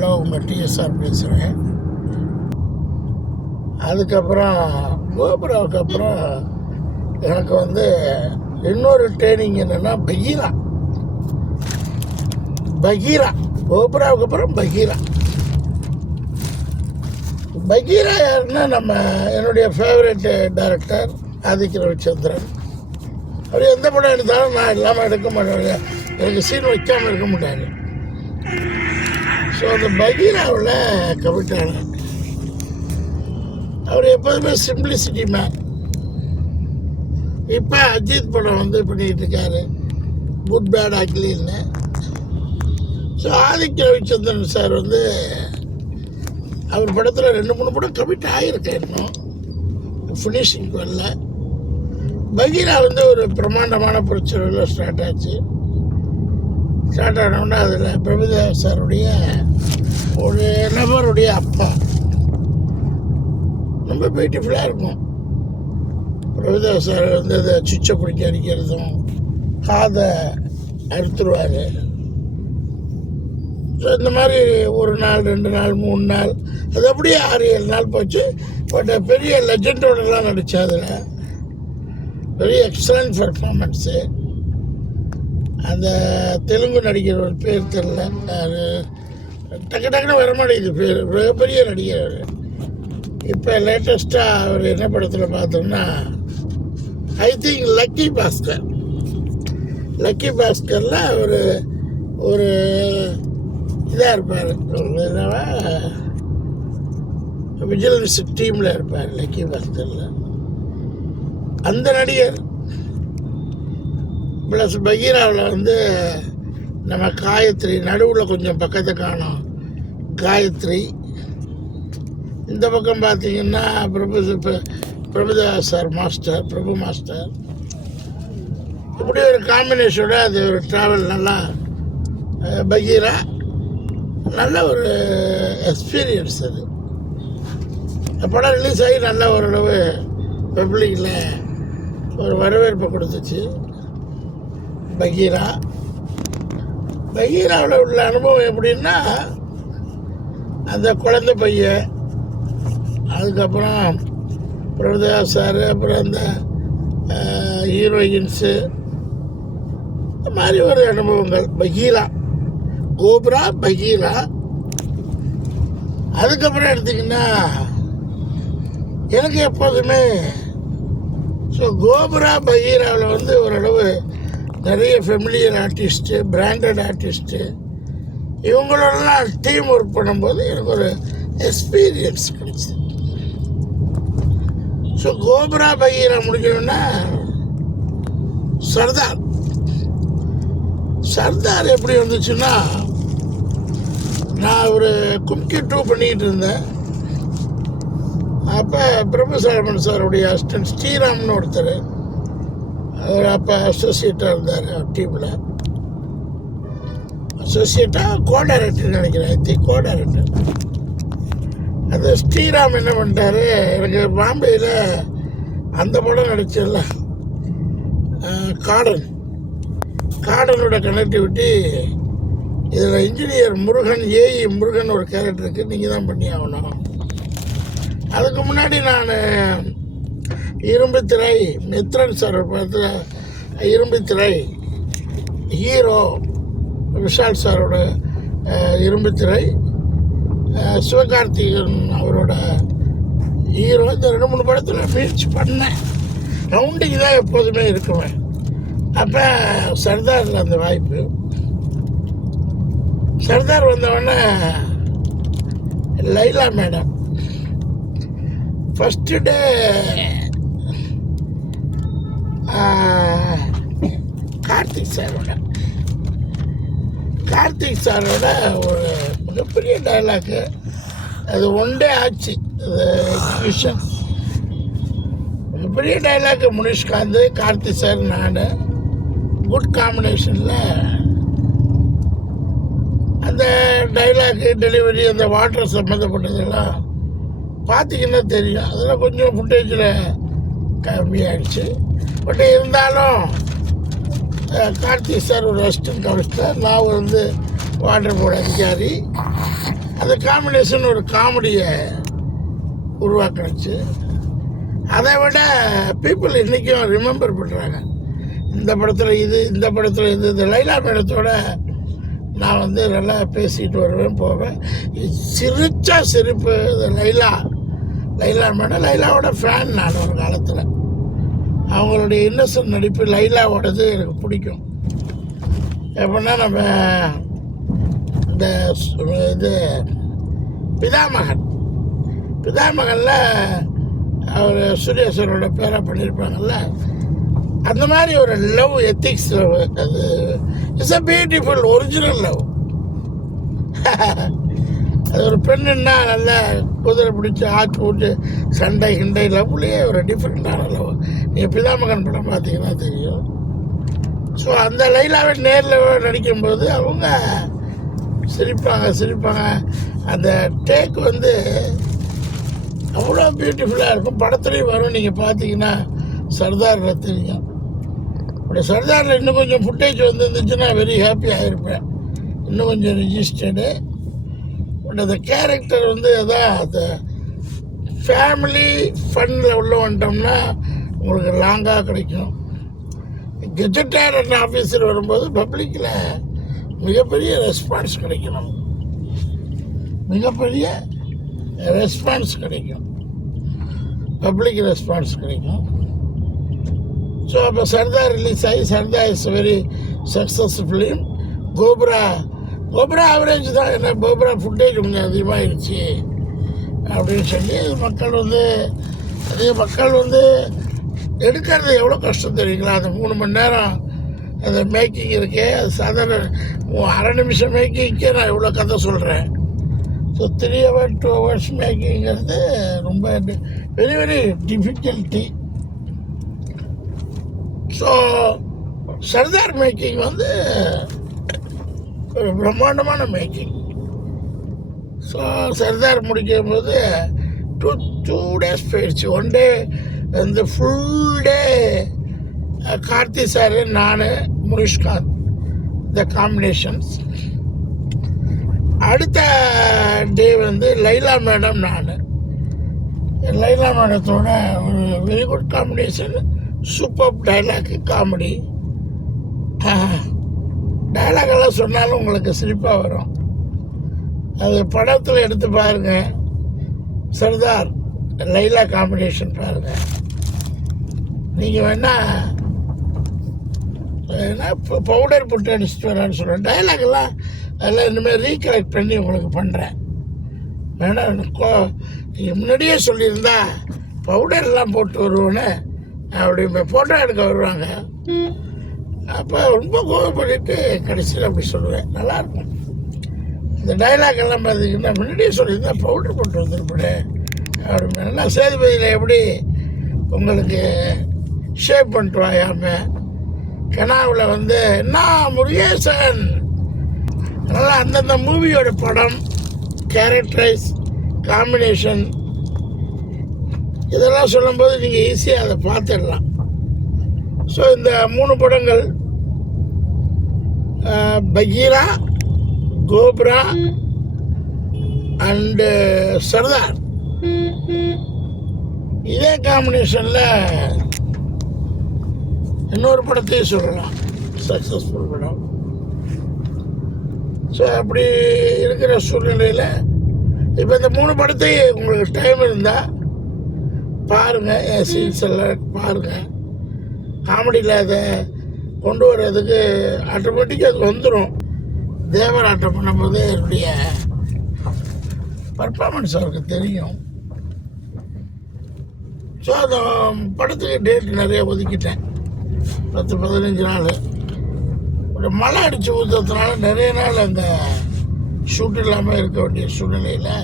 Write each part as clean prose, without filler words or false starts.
Hello, உங்கள் TSR பேசுகிறேன். அதுக்கப்புறம் கோபுராவுக்கு அப்புறம் எனக்கு வந்து இன்னொரு ட்ரைனிங் என்னென்னா பகீரா. கோபுராவுக்கு அப்புறம் பகீரா யாருன்னா என்னுடைய ஃபேவரட் டைரக்டர் ஆதித்ய ரவிச்சந்திரன். அவர் எந்த படம் எடுத்தாலும் நான் இல்லாமல் எடுக்க மாட்டேன், எனக்கு சீன் வைக்காமல் இருக்க மாட்டார். ஸோ அந்த பகீராவில் கமிட்டான அவர் எப்போதுமே சிம்பிளிசிட்டி மேன். இப்போ அஜித் படம் வந்து பண்ணிகிட்டு இருக்காரு, குட் பேட் அக்லின்னு. ஸோ ஆதித்ய ரவிச்சந்திரன் சார் வந்து அவர் படத்தில் 2-3 படம் கமிட் ஆகியிருக்கேன், இன்னும் ஃபினிஷிங் வரல. பகீரா வந்து ஒரு பிரம்மாண்டமான பிரச்சனையில் ஸ்டார்ட் ஆச்சு. ஸ்டார்ட் ஆனோன்னா அதில் பிரபுதேவா சாருடைய ஒரு நபருடைய அப்பா ரொம்ப பியூட்டிஃபுல்லாக இருக்கும். பிரபுதேவா சார் வந்து அதை சுவிட்சை பிடிக்க அடிக்கிறதும் காதை அறுத்துருவார். ஸோ இந்த மாதிரி 1 நாள் 2 நாள் 3 நாள் அது அப்படியே 6-7 நாள் போச்சு. பட் பெரிய லெஜண்டோடலாம் நடித்தேன். அதில் வெரி எக்ஸலண்ட் பர்ஃபார்மன்ஸு. அந்த தெலுங்கு நடிகர் ஒரு பேர் தெரில, அது டக்குன்னு வரமாட்டேங்குது பேர், மிகப்பெரிய நடிகர். இப்போ லேட்டஸ்ட்டாக அவர் என்ன படத்தில் பார்த்தோம்னா ஐ திங்க் லக்கி பாஸ்கரில் ஒரு இதாக இருப்பார், என்னவா விஜிலன்ஸ் டீமில் இருப்பார் லக்கி பாஸ்கரில். அந்த நடிகர் ப்ளஸ் பகீராவில் வந்து நம்ம காயத்ரி, நடுவில் கொஞ்சம் பக்கத்தை காணும் காயத்ரி. இந்த பக்கம் பார்த்தீங்கன்னா பிரபுதேவா சார் மாஸ்டர், பிரபு மாஸ்டர். இப்படி ஒரு காம்பினேஷனோட அது ஒரு ட்ராவல் நல்லா. பகீரா நல்ல ஒரு எக்ஸ்பீரியன்ஸ். அது படம் ரிலீஸ் ஆகி நல்ல ஓரளவு பப்ளிக்கில் ஒரு வரவேற்பை கொடுத்துச்சு. பகீராவில் உள்ள அனுபவம் எப்படின்னா, அந்த குழந்தை பையன், அதுக்கப்புறம் பிரபுதேவா சார், அப்புறம் அந்த ஹீரோயின்ஸு, இந்த மாதிரி ஒரு அனுபவங்கள். பகீரா. அதுக்கப்புறம் எடுத்திங்கன்னா எனக்கு எப்போதுமே பகீராவில் வந்து ஓரளவு நிறைய ஃபெமிலியர் ஆர்டிஸ்ட்டு, பிராண்டட் ஆர்டிஸ்ட்டு, இவங்களோடலாம் டீம் ஒர்க் பண்ணும்போது எனக்கு ஒரு எக்ஸ்பீரியன்ஸ் கிடைச்சிது. ஸோ பகீரா முடிக்கணும்னா சர்தார் எப்படி வந்துச்சுன்னா, நான் ஒரு கும்கி 2 பண்ணிக்கிட்டு இருந்தேன். அப்போ பிரபு சாலமன் சாருடைய அசிஸ்டன்ட் ஸ்ரீராம்னு ஒருத்தர், அவர் அப்போ அசோசியேட்டாக இருந்தார் டீமில். அசோசியேட்டாக கோ-டைரக்டர் நினைக்கிறேன், கோ-டைரக்டர். அந்த ஸ்ரீராம் என்ன பண்ணிட்டாரு, எனக்கு பாம்பேயில் அந்த படம் நடிச்சதில்ல, காடனோட கனெக்டிவிட்டி, இதில் இன்ஜினியர் முருகன், முருகன் ஒரு கேரக்டருக்கு நீங்கள் தான் பண்ணி ஆகணும். அதுக்கு முன்னாடி நான் இரும்பு திரை, மித்ரன் சார் படத்தில் இரும்பு திரை ஹீரோ விஷால் சாரோட இரும்பு திரை, சிவகார்த்திகன் அவரோட ஹீரோ, இந்த 2-3 படத்தில் முயற்சி பண்ணேன். ரவுண்டிங் தான் எப்போதுமே இருக்குவேன். அப்போ சர்தாரில் அந்த வாய்ப்பு. சர்தார் வந்தவொடனே Laila madam first day Karthik சாரோட ஒரு மிகப்பெரிய டைலாக்கு. அது 1 டே ஆச்சு. அது எக்ஸிபிஷன் மிகப்பெரிய டைலாக்கு. முனிஷ்காந்த், கார்த்திக் சார், நான் குட் காம்பினேஷனில் அந்த டைலாக்கு டெலிவரி, அந்த வாட்டர் சம்மந்தப்பட்டதெல்லாம் பார்த்திங்கன்னா தெரியும். அதெல்லாம் கொஞ்சம் ஃபுட்டேஜில் கம்மியாகிடுச்சு. பட் இருந்தாலும் கார்த்திக் சார் ஒரு அசிஸ்டன்ட் கமிஷனர், நான் வந்து வாட்டர் போர்டு அதிகாரி. அந்த காம்பினேஷன் ஒரு காமெடியை உருவாக்கினுச்சு. அதை விட பீப்புள் இன்றைக்கும் ரிமெம்பர் பண்ணுறாங்க. இந்த படத்தில் இது, இந்த படத்தில் இது. இந்த லைலா மேடத்தோட நான் வந்து நல்லா பேசிட்டு வருவேன், போவேன். சிரிச்சா சிரிப்பு. இந்த லைலா மேடம், லைலாவோட ஃபேன் நான் ஒரு காலத்தில். அவங்களுடைய இன்னசென்ட் நடிப்பு, லைலாவோடது எனக்கு பிடிக்கும். எப்படின்னா நம்ம இந்த இது பிதாமகனில் அவர் சூரியேஸ்வரோட பேராக பண்ணியிருப்பாங்கல்ல, அந்த மாதிரி ஒரு லவ், எத்திக்ஸ் லவ். அது it's a beautiful original love. அது ஒரு பெண்ணுன்னா நல்லா குதிரை பிடிச்சி ஆக்கு விட்டு சண்டை கிண்டை லவ்லேயே ஒரு டிஃப்ரெண்ட்டான லவ். நீங்கள் பிதாமகன் படம் பார்த்தீங்கன்னா தெரியும். ஸோ அந்த லைலாவை நேரில் நடிக்கும்போது அவங்க சிரிப்பாங்க. அந்த டேக் வந்து அவ்வளோ பியூட்டிஃபுல்லாக இருக்கும். படத்துலேயும் வரும், நீங்கள் பார்த்தீங்கன்னா சர்தாரில் தெரியும். அப்படி சர்தாரில் இன்னும் கொஞ்சம் ஃபுட்டேஜ் வந்துருந்துச்சுன்னா வெரி ஹாப்பியாக இருப்பேன். இன்னும் கொஞ்சம் ரிஜிஸ்டர்டு. பட் அந்த கேரக்டர் வந்து அதான் அந்த ஃபேமிலி ஃபன்னில் உள்ள வந்துட்டோம்னா உங்களுக்கு லாங்காக கிடைக்கும். கெஜெட்டட் ஆஃபீஸர் வரும்போது பப்ளிக்கில் மிகப்பெரிய ரெஸ்பான்ஸ் கிடைக்கணும், பப்ளிக் ரெஸ்பான்ஸ் கிடைக்கும். ஸோ அப்போ சர்தார் ரிலீஸ் ஆகி, Sardar is very success film. Cobra average தான். என்ன கோப்ரா ஃபுட்டேஜ் கொஞ்சம் அதிகமாகிடுச்சு அப்படின்னு சொல்லி மக்கள் வந்து எடுக்கிறது எவ்வளோ கஷ்டம் தெரியுங்களா? அந்த 3 மணி நேரம் அந்த மேக்கிங் இருக்கே, அது சாதாரண அரை நிமிஷம் மேக்கிங்க்கே நான் இவ்வளோ கதை சொல்கிறேன். ஸோ 3 hours 2 hours மேக்கிங்கிறது ரொம்ப very very difficulty. So Sardar making வந்து ஒரு பிரம்மாண்டமான மேக்கிங். ஸோ சர்தார் முடிக்கும் போது 2 days போயிடுச்சு. 1 day இந்த ஃபுல் டே கார்த்தி சார், நான், முனிஷ்காந்த், இந்த காம்பினேஷன்ஸ். அடுத்த டே வந்து லைலா மேடம், நான். லைலா மேடத்தோட ஒரு very good combination. Super dialogue, comedy டைலாகெல்லாம் சொன்னாலும் உங்களுக்கு சிரிப்பாக வரும். அது படத்தில் எடுத்து பாருங்கள். சர்தார் லைலா காம்பினேஷன் பாருங்கள். நீங்கள் வேணால் பவுடர் போட்டு அடிச்சுட்டு வரான்னு சொல்கிறேன். டைலாக்லாம் அதெல்லாம் இனிமேல் ரீகலெக்ட் பண்ணி உங்களுக்கு பண்ணுறேன். வேணால் நீங்கள் முன்னாடியே சொல்லியிருந்தா பவுடர்லாம் போட்டு வருவோன்னு அப்படி ஃபோட்டோ எடுக்க வருவாங்க. அப்போ ரொம்ப கோவப்பட்டு கடைசியில் அப்படி சொல்லுவேன். நல்லாயிருக்கும். இந்த டைலாக் எல்லாம் பார்த்தீங்கன்னா முன்னாடியே சொல்லியிருந்தா பவுடர் போட்டு வந்துருப்பே அப்படி. நல்லா சேதுபதியில் எப்படி உங்களுக்கு ஷேப் பண்ணிட்டு வாயாம, கனாவில் வந்து என்ன முருகேசன். அதனால் அந்தந்த மூவியோட படம், கேரக்டரைஸ், காம்பினேஷன் இதெல்லாம் சொல்லும்போது நீங்கள் ஈஸியாக அதை பார்த்துடலாம். ஸோ இந்த 3 படங்கள், பகீரா, கோப்ரா அண்டு சர்தார், இதே காம்பினேஷனில் இன்னொரு படத்தையும் சொல்லலாம், சக்ஸஸ்ஃபுல் படம். ஸோ அப்படி இருக்கிற சூழ்நிலையில் இப்போ இந்த 3 படத்தையும் உங்களுக்கு டைம் இருந்தால் பாருங்கள். என் சீன்ஸ் எல்லாம் பாருங்கள். காமெடியில் அதை கொண்டு வர்றதுக்கு ஆட்டோமேட்டிக்காக அது வந்துடும். தேவராட்டம் பண்ணும்போது என்னுடைய பர்ஃபார்மன்ஸ் அவருக்கு தெரியும். ஸோ அந்த படத்துக்கு டேட் நிறைய ஒதுக்கிட்டேன். 10-15 நாள். ஒரு மழை அடித்து ஊற்றுறதுனால நிறைய நாள் அந்த ஷூட் இல்லாமல் இருக்க வேண்டிய சூழ்நிலையில்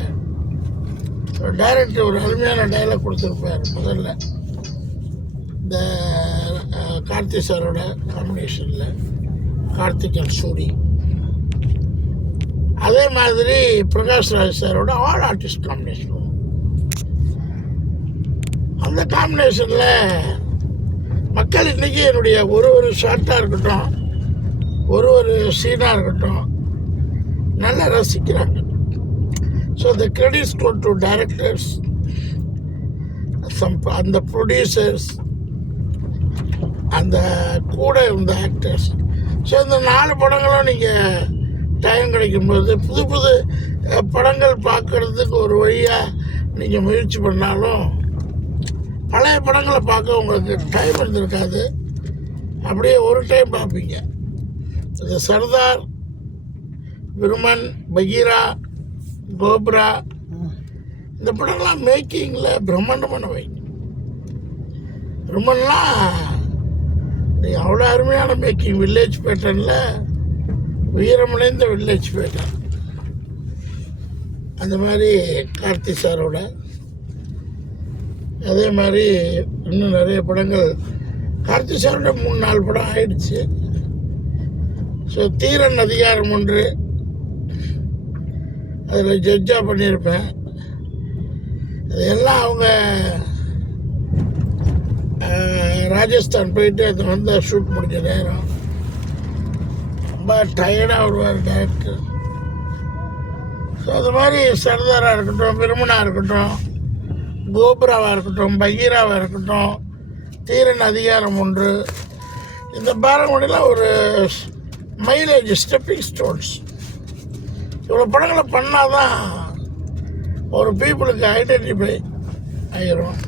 டைரக்டர் ஒரு அருமையான டைலாக் கொடுத்துருப்பார். முதல்ல இந்த கார்த்தி சாரோட காம்பினேஷனில், கார்த்திக் அண்ட் சூரி. அதே மாதிரி பிரகாஷ் ராஜ் சாரோட ஆல் ஆர்டிஸ்ட் காம்பினேஷன். அந்த காம்பினேஷனில் மக்கள் இன்றைக்கி என்னுடைய ஒரு ஷார்ட்டாக இருக்கட்டும், ஒரு சீனாக இருக்கட்டும் நல்லா ரசிக்கிறாங்க. So the credits go to directors, அந்த ப்ரொடியூசர்ஸ், அந்த கூட இருந்த ஆக்டர்ஸ். ஸோ இந்த 4 படங்களும் நீங்கள் டைம் கிடைக்கும்போது புது புது படங்கள் பார்க்குறதுக்கு ஒரு வழியாக நீங்கள் முயற்சி பண்ணாலும் பழைய படங்களை பார்க்க உங்களுக்கு டைம் இருந்திருக்காது. அப்படியே ஒரு டைம் பார்ப்பீங்க. இந்த சர்தார், விருமன், பகீரா, கோப்ரா, இந்த படம்லாம் மேக்கிங்கில் பிரம்மாண்டமான வை. விருமன்லாம் அவ்வளோ அருமையான மேக்கிங். வில்லேஜ் பேட்டர்னில் வீரமடைந்த வில்லேஜ் பேட்டர்ன். அந்த மாதிரி கார்த்தி சாரோட அதே மாதிரி இன்னும் நிறைய படங்கள் கார்த்தி சாரோட 3-4 படம் ஆயிடுச்சு. ஸோ தீரன் அதிகாரம் 1 அதில் ஜட்ஜாக பண்ணியிருப்பேன். அதெல்லாம் அவங்க ராஜஸ்தான் போயிட்டு அது வந்து ஷூட் முடிஞ்ச நேரம் ரொம்ப டயர்டாக வருவார் டேரக்டர். ஸோ அது மாதிரி சர்தாராக இருக்கட்டும், விருமனாக இருக்கட்டும், கோபுராவாக இருக்கட்டும், பகீராவாக இருக்கட்டும், தீரன் அதிகாரம் 1, இந்த பாரமுடியில் ஒரு மைலேஜ் ஸ்டெப்பிங் ஸ்டோன்ஸ். இவ்வளோ படங்களை பண்ணால் தான் ஒரு பீப்புளுக்கு ஐடென்டிஃபை ஆகிரும்.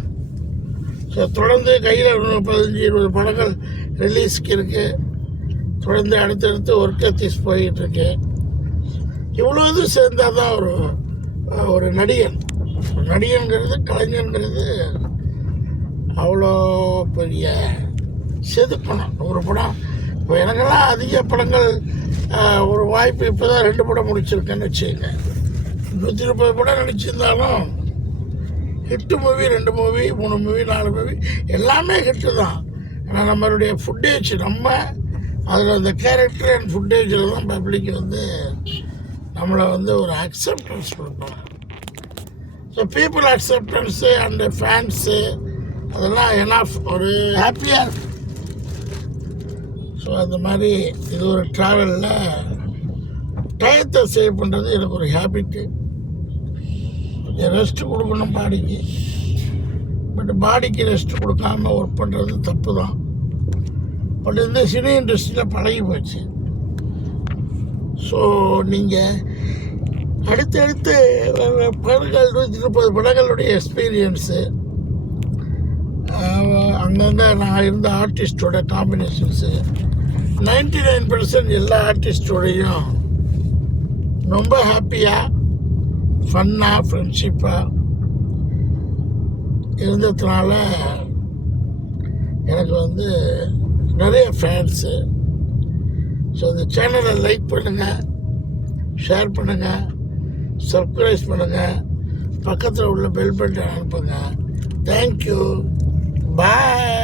ஸோ தொடர்ந்து கையில் 15-20 படங்கள் ரிலீஸ்க்கு இருக்குது. தொடர்ந்து அடுத்தடுத்து ஒர்க்கத்திஸ் போயிட்டுருக்கு. இவ்வளோ இது சேர்ந்தால் தான் ஒரு நடிகன். நடிகன்கிறது, கலைஞன்கிறது அவ்வளோ பெரிய செதுக்கணும். ஒரு படம் இப்போ எனக்கெல்லாம் அதிக படங்கள் ஒரு வாய்ப்பு இப்போ தான் 2 படம் முடிச்சிருக்கேன்னு வச்சுக்கோங்க. 130 படம் நடிச்சிருந்தாலும் hit movie, 2 movie, 3 movie, 4 movie எல்லாமே ஹிட்டு தான். ஆனால் நம்மளுடைய ஃபுட்டேஜ், நம்ம அதில் அந்த கேரக்டர் அண்ட் ஃபுட்டேஜில் தான் பப்ளிக் வந்து நம்மளை வந்து ஒரு அக்செப்டன்ஸ் கொடுக்கணும். So people acceptance and fans அதெல்லாம் எனாஃப், ஒரு ஹாப்பியாக இருக்கும். ஸோ அந்த மாதிரி இது ஒரு ட்ராவலில் டயத்தை சேவ் பண்ணுறது எனக்கு ஒரு ஹேபிட்டு. கொஞ்சம் ரெஸ்ட்டு கொடுக்கணும் பாடிக்கு. பட் பாடிக்கு ரெஸ்ட் கொடுக்காமல் ஒர்க் பண்ணுறது தப்பு தான். பட் இந்த சினி இண்டஸ்ட்ரியில் பழகி போச்சு. ஸோ நீங்கள் அடுத்தடுத்து படங்கள் 130 படங்களுடைய எக்ஸ்பீரியன்ஸு, அங்கங்கே நான் இருந்த ஆர்டிஸ்டோட காம்பினேஷன்ஸு, 99% எல்லா ஆர்டிஸ்டோடையும் ரொம்ப ஹாப்பியாக, ஃபன்னாக, ஃப்ரெண்ட்ஷிப்பாக இருந்ததுனால எனக்கு வந்து நிறைய ஃபேன்ஸு. ஸோ இந்த சேனலை லைக் பண்ணுங்கள், ஷேர் பண்ணுங்கள், சப்ஸ்கிரைப் பண்ணுங்கள், பக்கத்தில் உள்ள பெல் பட்டன் அனுப்புங்க. தேங்க்யூ, பாய்.